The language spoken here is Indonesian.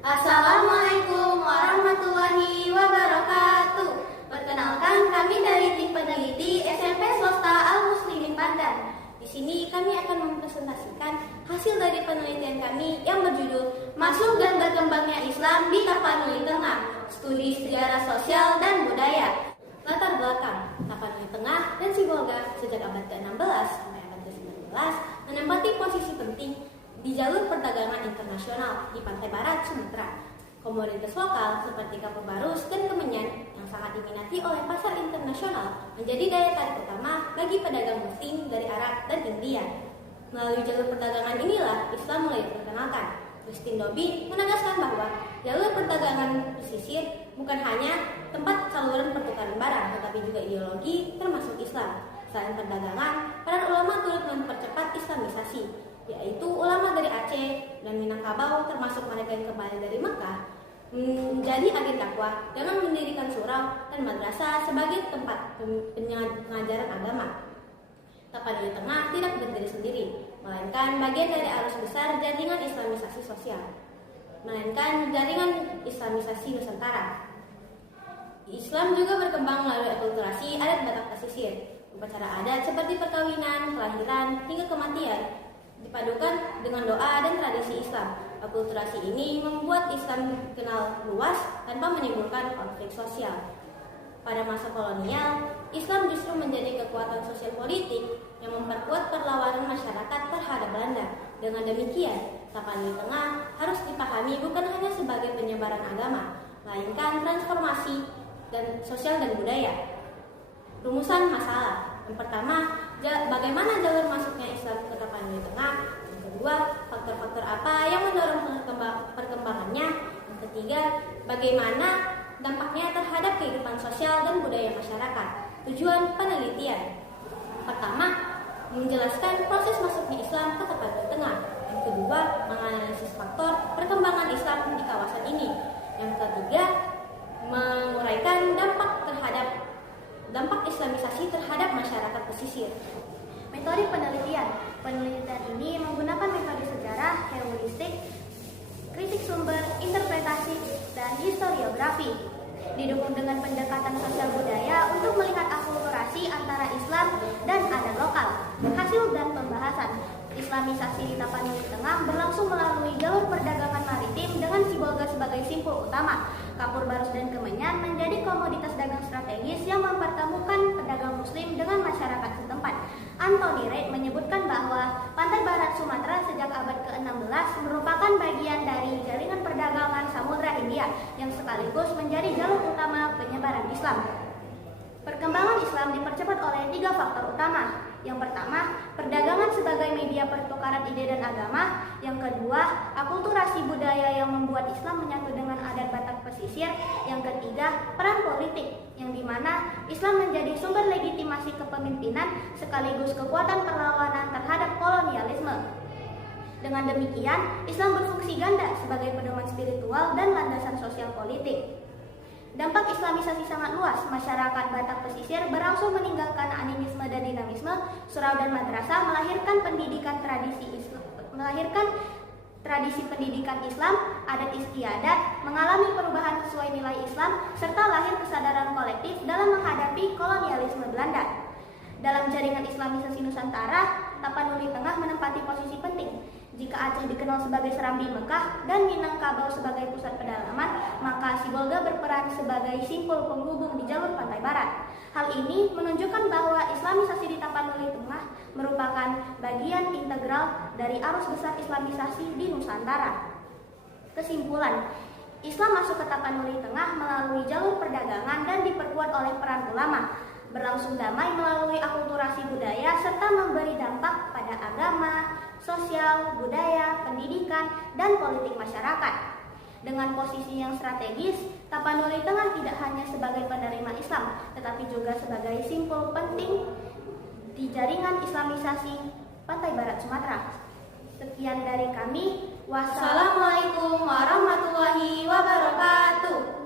Assalamualaikum warahmatullahi wabarakatuh. Perkenalkan, kami dari tim peneliti SMP Swasta Al-Muslimin Pandan. Di sini kami akan mempresentasikan hasil dari penelitian kami yang berjudul Masuk dan Berkembangnya Islam di Tapanuli Tengah, Studi Sejarah Sosial dan Budaya. Latar belakang, Tapanuli Tengah dan Sibolga sejak abad ke-16 sampai abad ke-19 menempati posisi penting di jalur perdagangan internasional di pantai barat Sumatera. Komoditas lokal seperti kapur barus dan kemenyan yang sangat diminati oleh pasar internasional menjadi daya tarik utama bagi pedagang muslim dari Arab dan India. Melalui jalur perdagangan inilah Islam mulai diperkenalkan. Christine Dobbin menegaskan bahwa jalur perdagangan pesisir bukan hanya tempat saluran pertukaran barang, tetapi juga ideologi termasuk Islam. Selain perdagangan, para ulama turut mempercepat Islamisasi, yaitu ulama dari Aceh dan Minangkabau termasuk mereka yang kembali dari Mekah menjadi agen dakwah dengan mendirikan surau dan madrasah sebagai tempat pengajaran agama. Tapanuli Tengah tidak berdiri sendiri, melainkan bagian dari arus besar jaringan Islamisasi sosial, melainkan jaringan Islamisasi Nusantara. Islam juga berkembang melalui akulturasi adat Batak pesisir. Upacara adat seperti perkawinan, kelahiran, hingga kematian dipadukan dengan doa dan tradisi Islam. Akulturasi ini membuat Islam dikenal luas tanpa menimbulkan konflik sosial. Pada masa kolonial, Islam justru menjadi kekuatan sosial politik yang memperkuat perlawanan masyarakat terhadap Belanda. Dengan demikian, Tapanuli Tengah harus dipahami bukan hanya sebagai penyebaran agama, melainkan transformasi dan sosial dan budaya. Rumusan masalah. Yang pertama, bagaimana jalur masuknya Islam ke Tapanuli Tengah. Yang kedua, faktor-faktor apa yang mendorong perkembangannya. Yang ketiga, bagaimana dampaknya terhadap kehidupan sosial dan budaya masyarakat. Tujuan penelitian. Pertama, menjelaskan proses masuknya Islam ke Tapanuli Tengah. Yang kedua, menganalisis faktor perkembangan Islam di kawasan ini. Yang ketiga, menguraikan dampak Islamisasi terhadap masyarakat pesisir. Metode penelitian. Penelitian ini menggunakan metode sejarah, heuristik, kritik sumber, interpretasi, dan historiografi. Didukung dengan pendekatan sosial budaya untuk melihat akulturasi antara Islam dan adat lokal. Hasil dan pembahasan. Islamisasi di Tapanuli Tengah berlangsung melalui jalur perdagangan maritim dengan Sibolga sebagai simpul utama. Kapur barus dan kemenyan menjadi komoditas dagang strategis yang mempertemukan pedagang muslim dengan masyarakat setempat. Anthony Reid menyebutkan bahwa pantai barat Sumatera sejak abad ke-16 merupakan bagian dari jaringan perdagangan Samudra Hindia yang sekaligus menjadi jalur utama penyebaran Islam. Perkembangan Islam dipercepat oleh 3 faktor utama. Yang pertama, perdagangan sebagai media pertukaran ide dan agama. Yang kedua, akulturasi budaya yang membuat Islam menyatu dengan adat Batak pesisir. Yang ketiga, peran politik, yang dimana Islam menjadi sumber legitimasi kepemimpinan sekaligus kekuatan perlawanan terhadap kolonialisme. Dengan demikian, Islam berfungsi ganda sebagai pedoman spiritual dan landasan sosial politik. Dampak Islamisasi sangat luas. Masyarakat Batak pesisir berangsur meninggalkan animisme dan dinamisme. Surau dan madrasah melahirkan tradisi pendidikan Islam, adat istiadat, mengalami perubahan sesuai nilai Islam, serta lahir kesadaran kolektif dalam menghadapi kolonialisme Belanda. Dalam jaringan Islamisasi Nusantara, Tapanuli Tengah menempati posisi penting. Jika Aceh dikenal sebagai Serambi Mekah dan Minangkabau sebagai pusat pedalaman, maka Sibolga berperan sebagai simpul penghubung di jalur pantai barat. Hal ini menunjukkan bahwa Islamisasi di Tapanuli Tengah merupakan bagian integral dari arus besar Islamisasi di Nusantara. Kesimpulan, Islam masuk ke Tapanuli Tengah melalui jalur perdagangan dan diperkuat oleh peran ulama, berlangsung damai melalui akulturasi budaya serta memberi dampak pada agama, sosial, budaya, pendidikan, dan politik masyarakat. Dengan posisi yang strategis, Tapanuli Tengah tidak hanya sebagai penerima Islam, tetapi juga sebagai simpul penting di jaringan Islamisasi pantai barat Sumatera. Sekian dari kami. Wassalamualaikum warahmatullahi wabarakatuh.